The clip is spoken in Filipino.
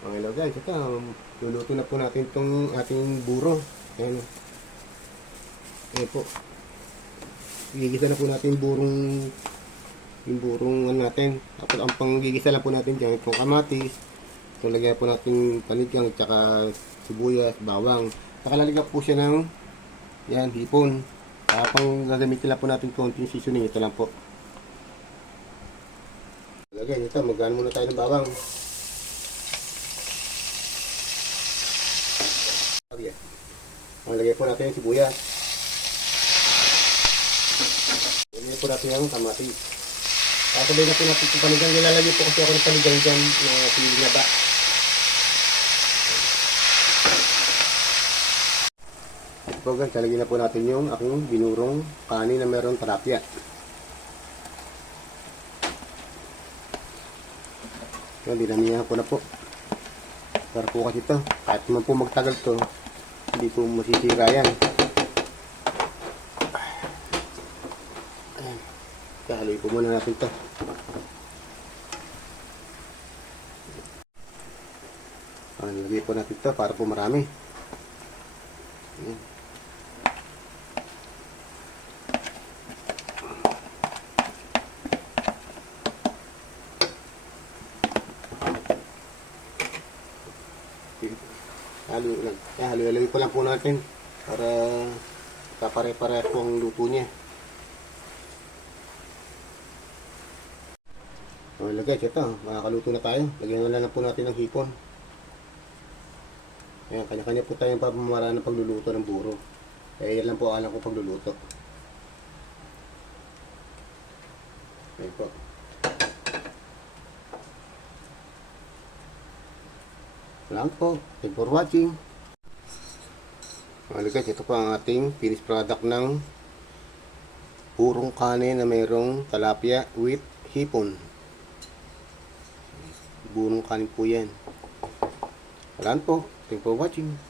Mga ilaw guys, ito, um, luluto na po natin itong ating buro. Ayan. Ayan po. Gigisa na po natin burong yung burong ano natin. Tapos ang panggigisa lang po natin dyan, itong kamatis. Ito lagyan po natin panigang, tsaka sibuyas, bawang. Saka lalagyan po siya ng yan, hipon. Tapang gagamitin lang po natin konting seasoning. Ito lang po. Lagyan ito, magano muna tayo ng bawang. Okay. Ang lagay po natin yung sibuyas. Lagyan po natin yung kamatis. Kakabay na po natin yung panigang. Nilalagay po kasi ako ng panigang dyan na pinaba. Ito po guys, lalagyan na po natin yung aking binurong kanin na meron tarapya. Yan, dinamihan ko na po. Para po kasi ito, kahit naman po magtagal to, hindi po masisira yan. Ayan. Kahaloy po muna natin to. Ayan, lagay po natin to para po marami. Ayan. Halo lang. Kaya halo ko lang po natin para kapare-pare po ang luto niya. So, lagay, ito, makakaluto na tayo. Lagyan na lang po natin ng hipon. Ayan, kanya-kanya po tayong pamamaraan ng pagluluto ng buro. Kaya yan lang po alam ko pagluluto. Ayan po. Lang po. Thank for watching. Mga guys, ito po ang ating finished product ng purong kanin na mayroong talapia with hipon. Burong kanin po yan. Wala po. Thank for watching.